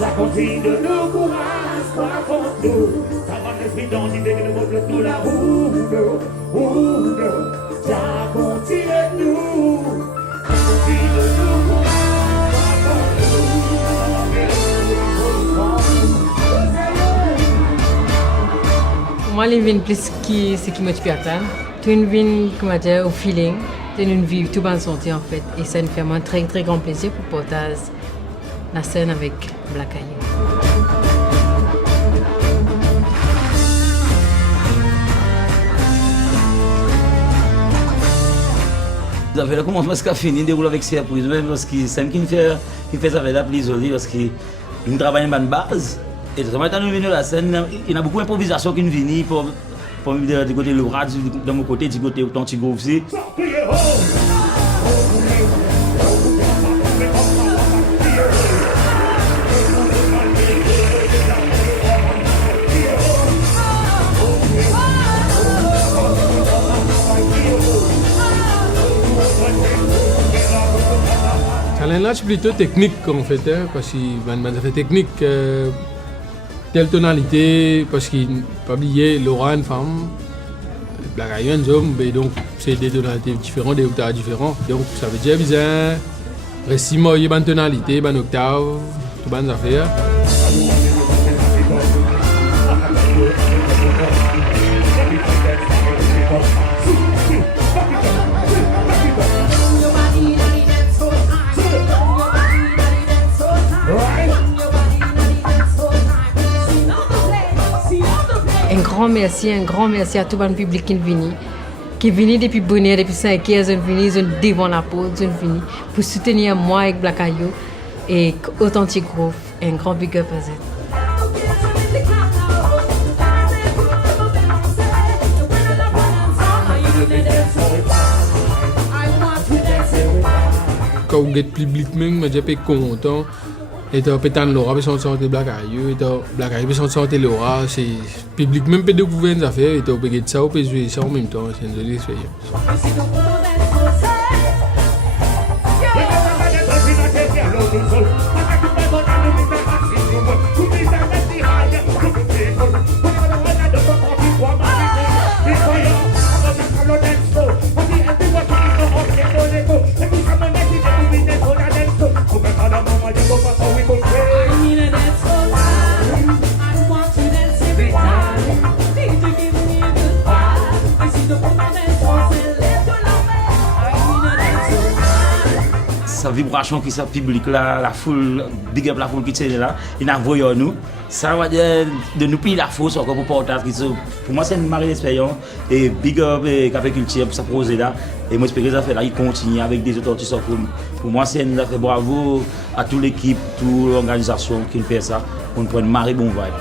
Ça continue de nous courage, pas contre nous. Ça va l'esprit dans l'idée que nous montre tout la roue. Ça continue de nous. Ça continue de nous courage, pas contre nous. Moi, les vins plus qui ce qui me tue tout une vin, comment dire, au feeling, c'est une vie tout bonne santé en fait. Et ça nous fait un très très grand plaisir pour partager la scène avec Black Ayou. Le commencement ce qu'a fini déroule avec surprise parce que c'est qui fait ça avec la plus isolée parce que nous travaillons une base et quand nous venons la scène il y a beaucoup d'improvisation qui viennent pour du côté le rat de mon côté du côté Tontigo aussi. Là, c'est plutôt technique en fait, hein, parce que ça fait technique, telle tonalité, parce qu'il ne pas oublier Laura une femme, Black Ayou un homme, mais donc c'est des tonalités différentes, des octaves différents, donc ça veut dire bizarre, si moi il y a une tonalité, une octave, tout bonnes affaires. Un grand merci à tout le public qui est venu depuis Bonnet, depuis 5 ans, ils sont venus devant la porte, ils sont venus pour soutenir moi avec Black Ayou et Authentic Groove. Un grand big up à eux. Quand vous êtes public, même, je suis content. Et pétan Laura peut sentir Black Ayou et Black Ayou peut sentir Laura, c'est public même peut découvrir des affaires et peut ça ou peut jouer ça en même temps, c'est une jolie expérience. Sa vibration qui est publique là, la foule, big up la foule qui est là, il a envoyé nous. Ça va dire de nous payer la force encore pour porter. Pour moi, c'est une marée d'expérience et big up et Café Culture pour ça projet là. Et moi, j'espère que ça fait là, il continue avec des autres artistes. Pour moi, c'est une affaire bravo à toute l'équipe, toute l'organisation qui fait ça. On prend une marée bon vibe.